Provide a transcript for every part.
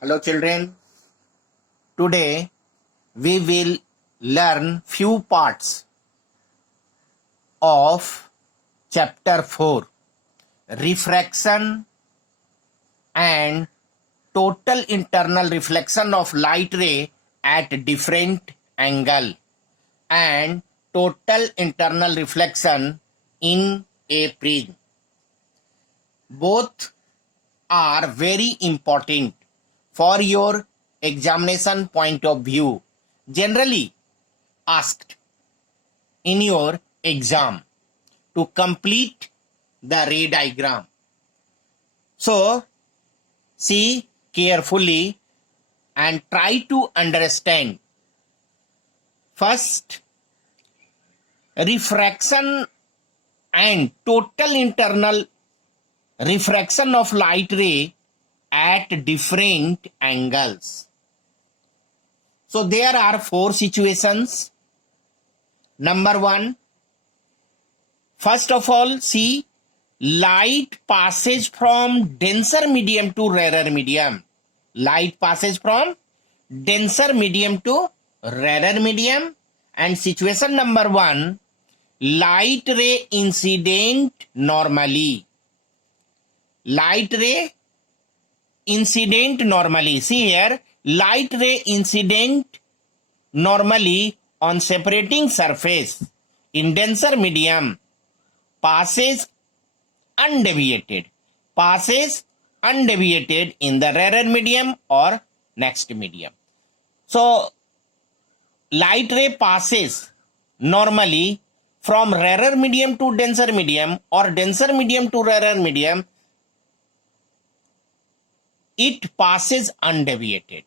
Hello children, today we will learn few parts of chapter 4, refraction and total internal reflection of light ray at different angle and total internal reflection in a prism. Both are very important for your examination point of view, generally asked in your exam to complete the ray diagram. So, see carefully and try to understand. First, refraction and total internal refraction of light ray at different angles. So there are 4 situations. Number 1, first of all, see, light passes from denser medium to rarer medium. Light passes from denser medium to rarer medium. And situation number 1, light ray incident normally. Light ray incident normally. See here, light ray incident normally on separating surface in denser medium passes undeviated in the rarer medium or next medium. So, light ray passes normally from rarer medium to denser medium or denser medium to rarer medium. It passes undeviated.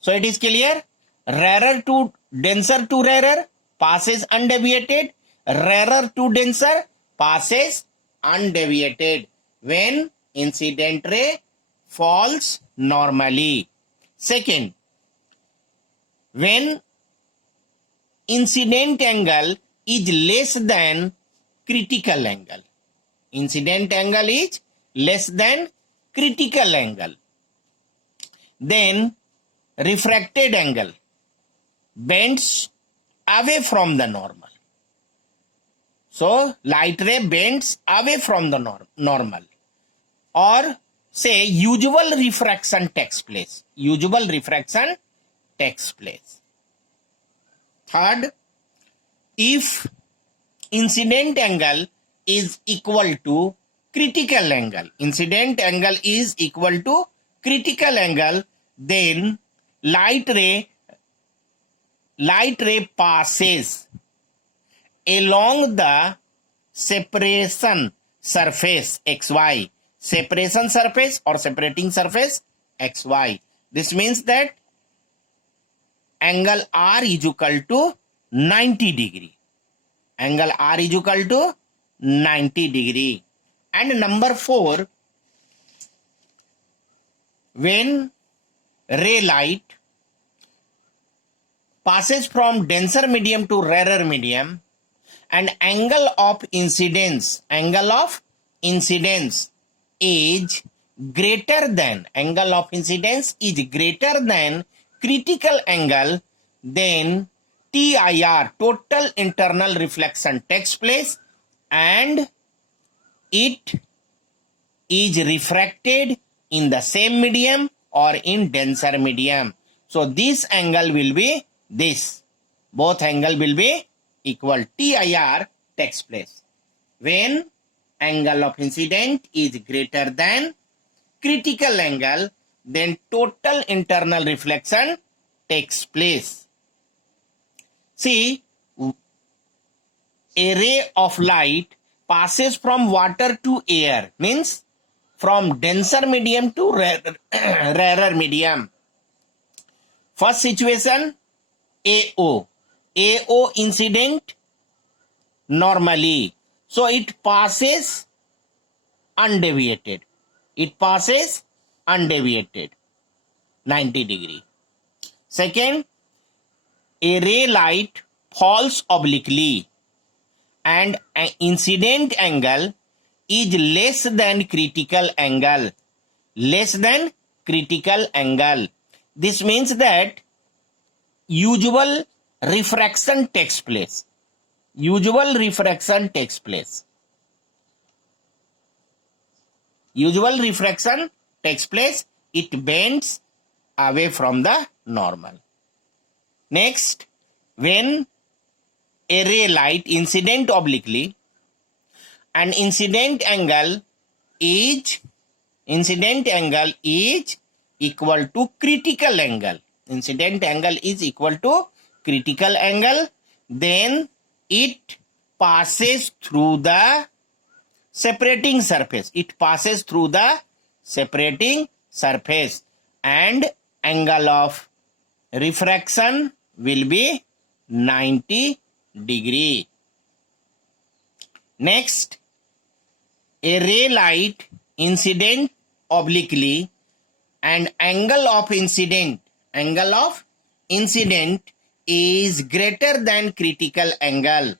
So it is clear? Rarer to denser to rarer passes undeviated. Rarer to denser passes undeviated when incident ray falls normally. Second, when incident angle is less than critical angle. Incident angle is less than critical angle. Then refracted angle bends away from the normal. So light ray bends away from the normal. Or say usual refraction takes place. Usual refraction takes place. Third, if incident angle is equal to critical angle. Incident angle is equal to critical angle, then light ray passes along the separation surface xy. Separation surface or separating surface xy. This means that angle R is equal to 90 degree. Angle R is equal to 90 degree. And number 4, when ray light passes from denser medium to rarer medium and angle of incidence is greater than critical angle, then TIR, total internal reflection, takes place and it is refracted in the same medium or in denser medium. So this angle will be this. Both angle will be equal. TIR takes place when angle of incident is greater than critical angle, then total internal reflection takes place. See, a ray of light passes from water to air, means from denser medium to rarer medium. First situation, AO incident normally. So it passes undeviated. 90 degree. Second, a ray light falls obliquely and an incident angle is less than critical angle. critical angle. This means that usual refraction takes place. Usual refraction takes place. Usual refraction takes place. It bends away from the normal. Next, when a ray light incident obliquely and incident angle is equal to critical angle. Incident angle is equal to critical angle. Then it passes through the separating surface. It passes through the separating surface and angle of refraction will be 90 degree. Next, a ray light incident obliquely and angle of incident is greater than critical angle.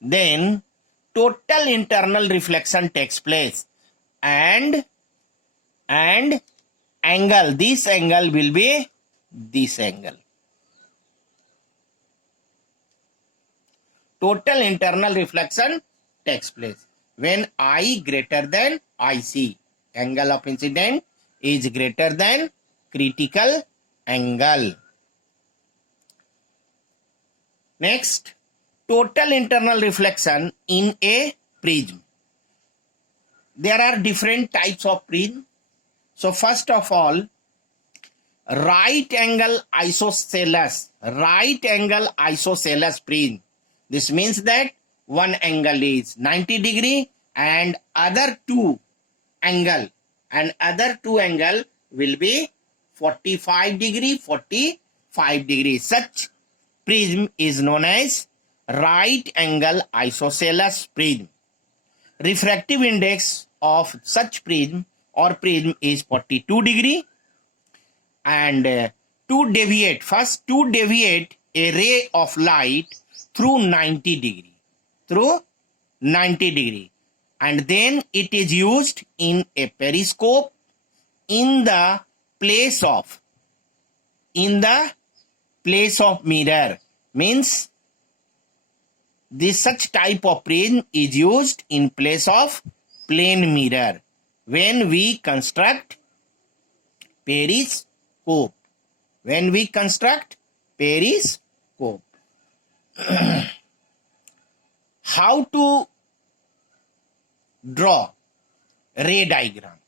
Then total internal reflection takes place and angle, this angle will be this angle. Total internal reflection takes place when I greater than IC. Angle of incident is greater than critical angle. Next, total internal reflection in a prism. There are different types of prism. So first of all, right angle isosceles prism. This means that one angle is 90 degree and other two angle will be 45 degree. Such prism is known as right angle isosceles prism. Refractive index of such prism is 42 degree. And to deviate a ray of light through 90 degree, and then it is used in a periscope in the place of mirror. Means this such type of prism is used in place of plane mirror when we construct periscope. How to draw ray diagram?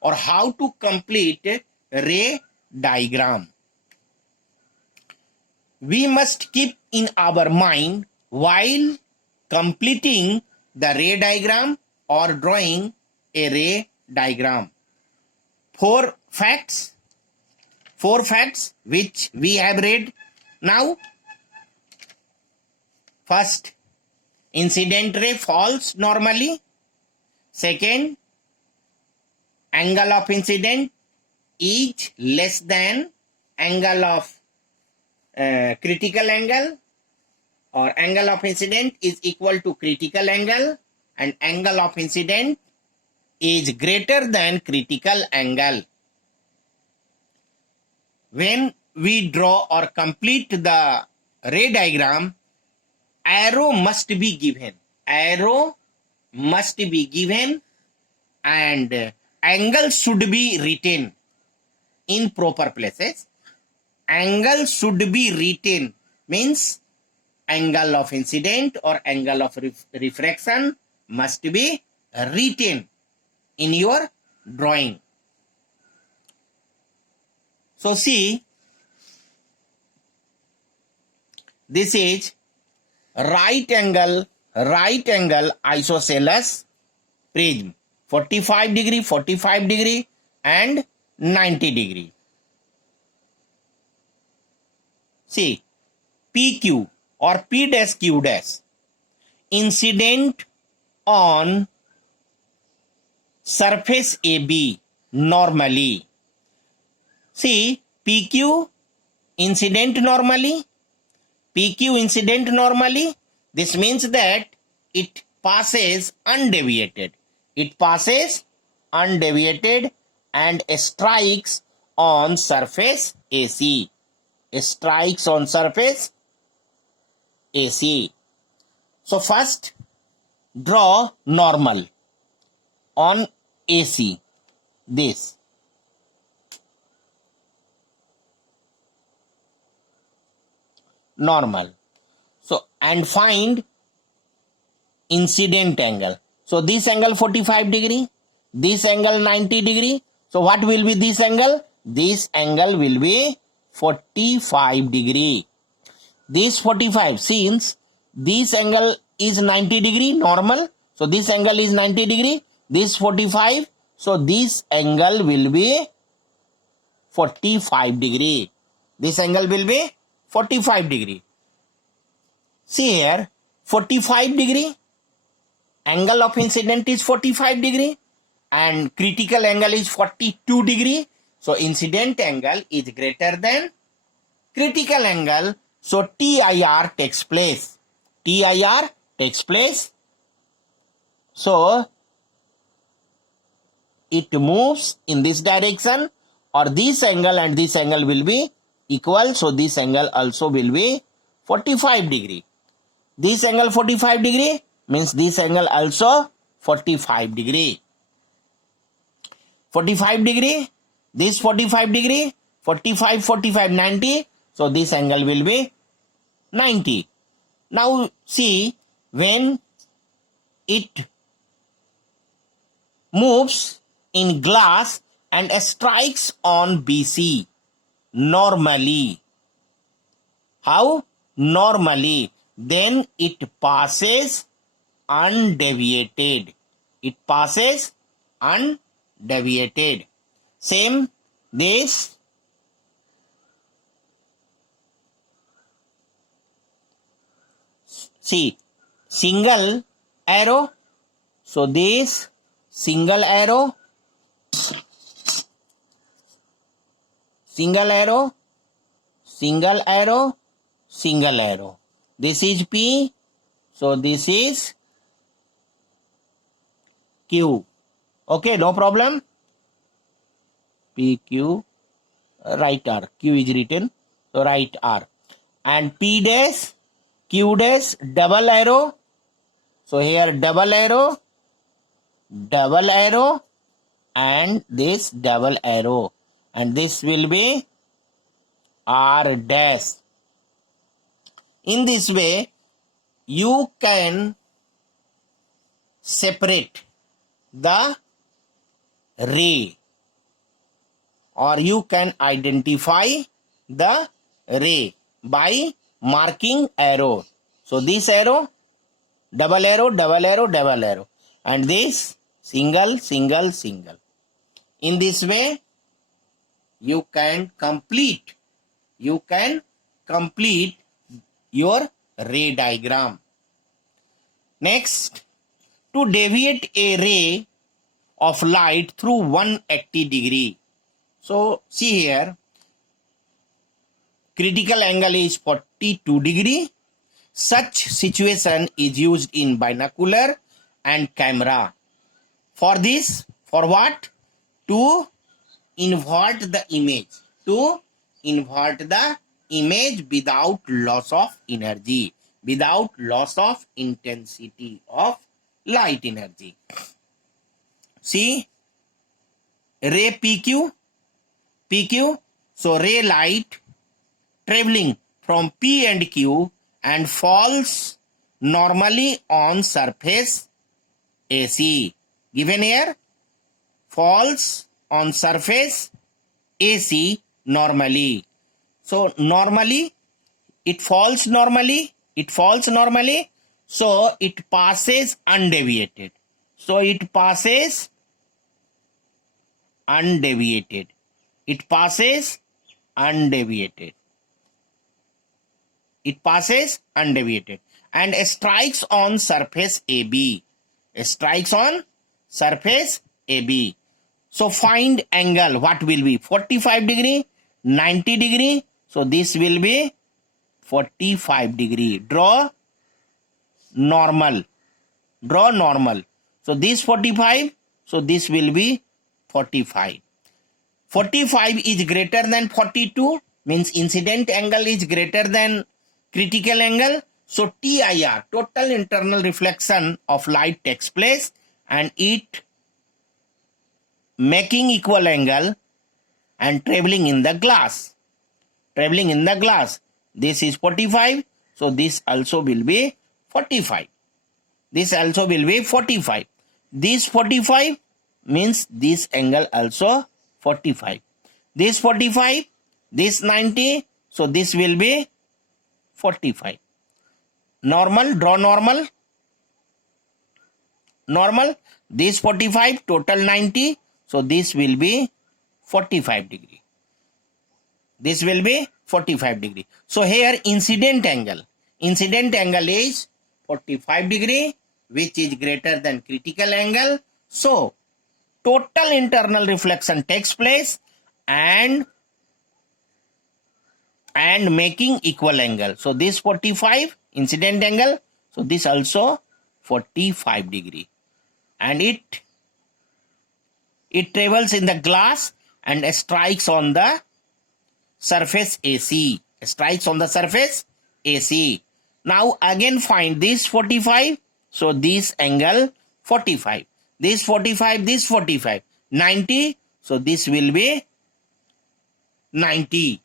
Or how to complete ray diagram? We must keep in our mind while completing the ray diagram or drawing a ray diagram. Four facts which we have read now. First, incident ray falls normally. Second, angle of incident is less than angle of critical angle, or angle of incident is equal to critical angle, and angle of incident is greater than critical angle. When we draw or complete the ray diagram, arrow must be given, and angle should be written in proper places. Angle should be written means angle of incident or angle of refraction must be written in your drawing. So see, this is right angle isosceles prism, 45 degree and 90 degree. See, PQ or P dash Q dash, incident on surface AB normally. See, PQ incident normally. This means that it passes undeviated. It passes undeviated and strikes on surface AC. Strikes on surface AC. So first, draw normal on AC. This. Normal. So, and find incident angle. So, this angle 45 degree, this angle 90 degree. So, what will be this angle? This angle will be 45 degree. This 45, since this angle is 90 degree normal. So, this angle is 90 degree. This 45. So, this angle will be 45 degree. This angle will be 45 degree. See here, 45 degree, angle of incident is 45 degree and critical angle is 42 degree. So, incident angle is greater than critical angle. So, TIR takes place. TIR takes place. So, it moves in this direction, or this angle and this angle will be equal. So, this angle also will be 45 degree. This angle 45 degree means this angle also 45 degree. 45 degree, this 45 degree, 45, 45, 90. So, this angle will be 90. Now, see, when it moves in glass and strikes on BC, normally. How? Normally. Then it passes undeviated. It passes undeviated. Same this. See, single arrow. So this single arrow, single arrow, single arrow, single arrow. This is P. So this is Q. Okay, no problem. P, Q, right R. Q is written. So right R. And P dash, Q dash, double arrow. So here double arrow, and this double arrow. And this will be R dash. In this way, you can separate the ray, or you can identify the ray by marking arrow. So this arrow, double arrow, double arrow, double arrow, and this single, single, single. In this way, you can complete your ray diagram. Next, to deviate a ray of light through 180 degree. So see here, critical angle is 42 degree. Such situation is used in binocular and camera. For this, for what? To invert the image. To invert the image without loss of energy, without loss of intensity of light energy. See, ray PQ. So ray light traveling from P and Q and falls normally on surface AC. Given here, falls on surface AC normally. So normally, it falls normally. So it passes undeviated. So it passes undeviated. It passes undeviated. It passes undeviated and strikes on surface AB. Strikes on surface AB. So find angle. What will be? 45 degree, 90 degree. So this will be 45 degree. Draw normal Draw normal. So this 45, so this will be 45. 45 is greater than 42, means incident angle is greater than critical angle. So TIR, total internal reflection of light, takes place and it making equal angle and traveling in the glass. Traveling in the glass. This is 45. So this also will be 45. This also will be 45. This 45 means this angle also 45. This 45, this 90. So this will be 45. Normal, draw normal. Normal. This 45, total 90. So this will be 45 degree. This will be 45 degree. So here incident angle is 45 degree, which is greater than critical angle. So total internal reflection takes place and making equal angle. So this 45 incident angle. So this also 45 degree, and it travels in the glass and strikes on the surface AC. Strikes on the surface AC. Now again find this 45. So this angle 45. This 45, this 45. 90. So this will be 90.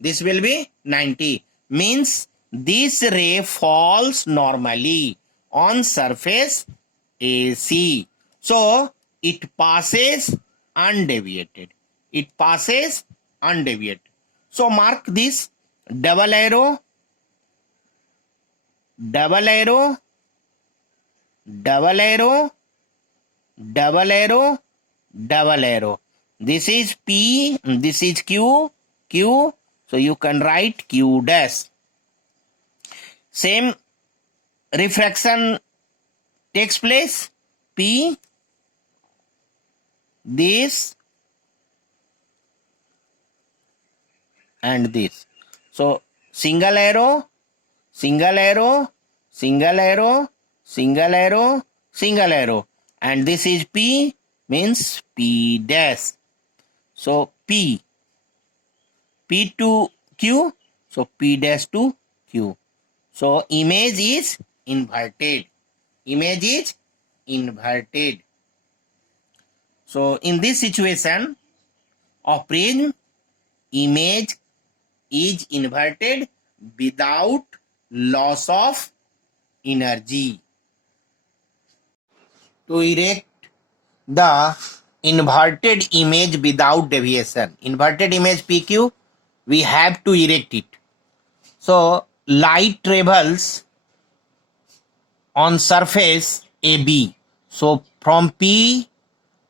This will be 90. Means this ray falls normally on surface AC. So it passes undeviated. It passes undeviated. So mark this double arrow, double arrow, double arrow, double arrow, double arrow. This is P, this is Q, Q. So you can write Q dash. Same refraction takes place. P, this, and this. So single arrow, single arrow, single arrow, single arrow, single arrow. And this is P, means P dash. So P, P to Q, so P dash to Q. So image is inverted. Image is inverted. So in this situation of prism, image is inverted without loss of energy. To erect the inverted image without deviation, inverted image PQ, we have to erect it. So light travels on surface AB. So from P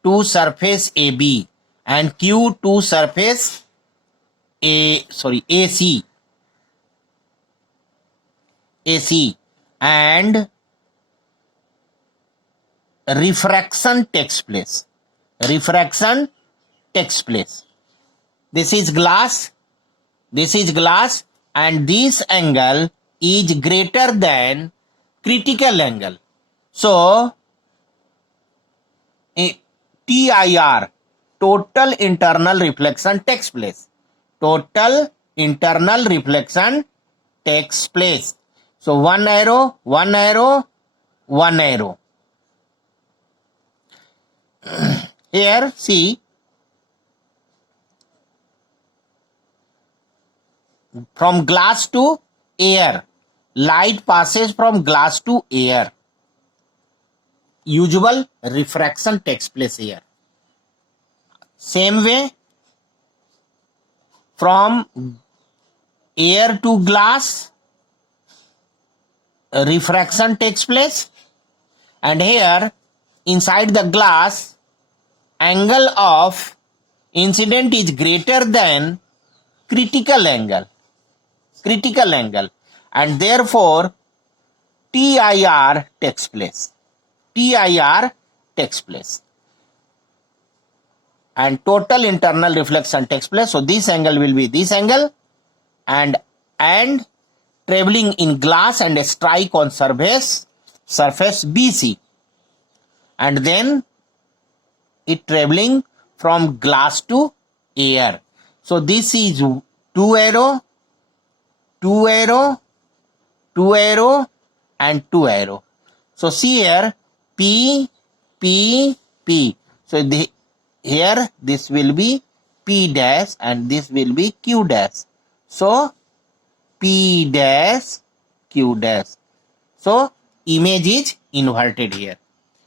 to surface AB and Q to surface AC, and refraction takes place. Refraction takes place. This is glass. This is glass, and this angle is greater than critical angle. So TIR, total internal reflection takes place. Total internal reflection takes place. So one arrow, one arrow, one arrow. Here, see, from glass to air, light passes from glass to air. Usual refraction takes place here. Same way, from air to glass, refraction takes place, and here inside the glass, angle of incident is greater than critical angle, and therefore TIR takes place. TIR takes place, and total internal reflection takes place. So this angle will be this angle, and traveling in glass and strike on surface surface BC, and then it traveling from glass to air. So this is 2 arrow, 2 arrow, 2 arrow, and 2 arrow. So see here, P, P, P. So here this will be P dash and this will be Q dash. So P dash, Q dash. So image is inverted here.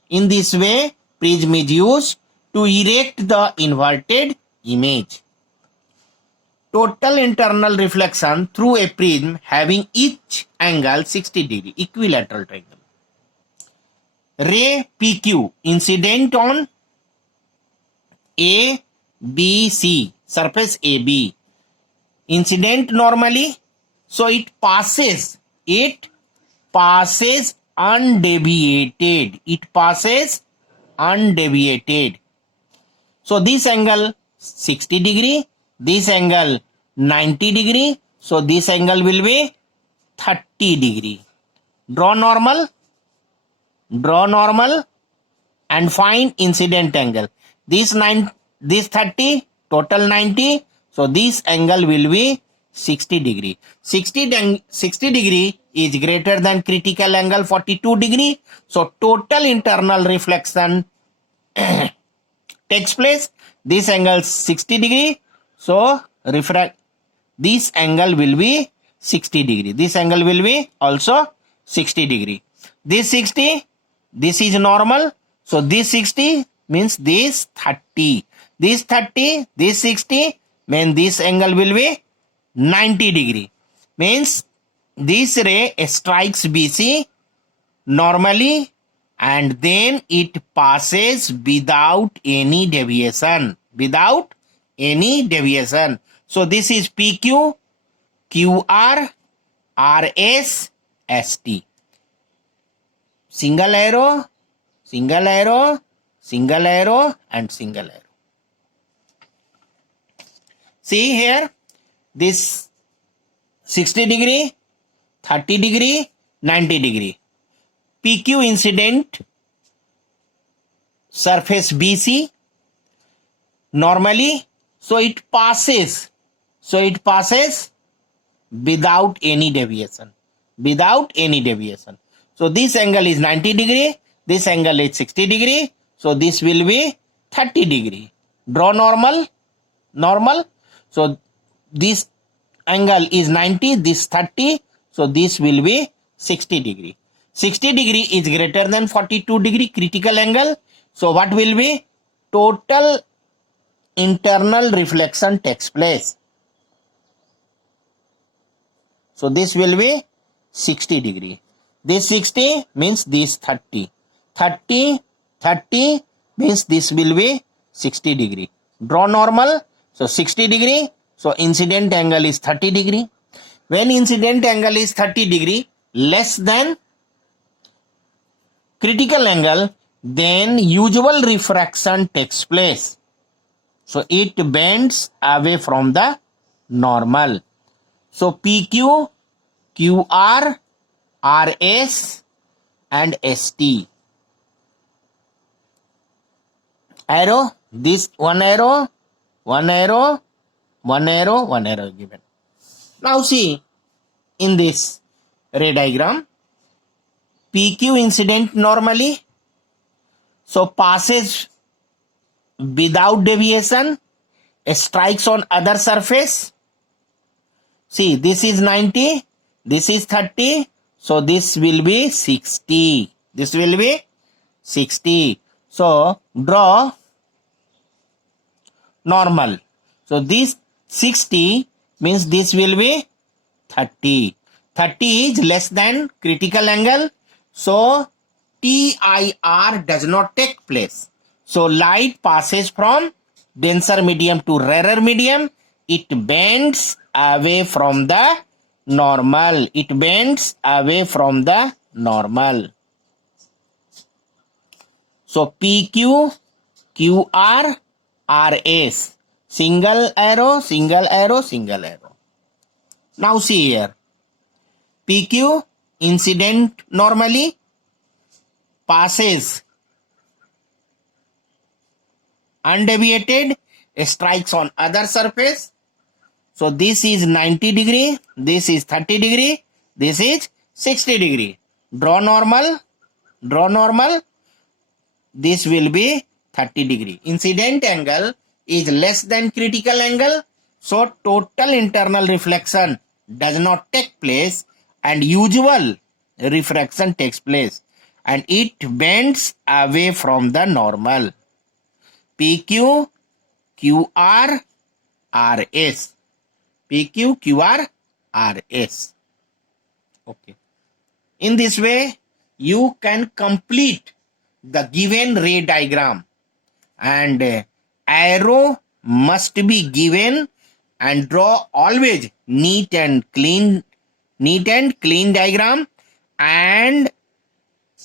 In this way, prism is used to erect the inverted image. Total internal reflection through a prism having each angle 60 degree, equilateral triangle. Ray PQ incident on ABC, surface AB. Incident normally, so it passes undeviated. It passes undeviated. So this angle 60 degree, this angle 90 degree, so this angle will be 30 degree. Draw normal and find incident angle. This 30, total 90, so this angle will be 60 degree. 60 degree is greater than critical angle 42 degree. So total internal reflection takes place. This angle 60 degree. So this angle will be 60 degree. This angle will be also 60 degree. This 60, this is normal. So this 60 means this 30. This 30, this 60 means this angle will be 90 degree. Means this ray strikes BC normally and then it passes without any deviation. Without any deviation. So this is PQ, QR, RS, ST. Single arrow, single arrow, single arrow, and single arrow. See here, this 60 degree, 30 degree, 90 degree. PQ incident, surface BC, normally, so it passes without any deviation. Without any deviation. So this angle is 90 degree, this angle is 60 degree, so this will be 30 degree. Draw normal. So this angle is 90, this 30, so this will be 60 degree. 60 degree is greater than 42 degree critical angle. So what will be? Total internal reflection takes place. So this will be 60 degree. This 60 means this 30. 30 means this will be 60 degree. Draw normal. So 60 degree. So incident angle is 30 degree. When incident angle is 30 degree less than critical angle, then usual refraction takes place. So it bends away from the normal. So PQ, QR, RS and ST. Arrow, this one arrow given. Now see in this ray diagram, PQ incident normally, so passes without deviation, strikes on other surface. See, this is 90, this is 30, so this will be 60. This will be 60. So draw normal. So this 60 means this will be 30. 30 is less than critical angle. So TIR does not take place. So light passes from denser medium to rarer medium. It bends away from the normal. It bends away from the normal. So PQ, QR, RS. Single arrow, single arrow, single arrow. Now see here. PQ incident normally. passes undeviated, strikes on other surface. So this is 90 degree, this is 30 degree, this is 60 degree. Draw normal, this will be 30 degree. Incident angle is less than critical angle, so total internal reflection does not take place and usual refraction takes place and it bends away from the normal. PQ, QR, RS. PQ, QR, RS. Okay. In this way, you can complete the given ray diagram and arrow must be given and draw always neat and clean diagram and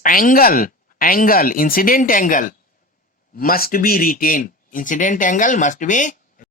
angle, incident angle must be retained. Incident angle must be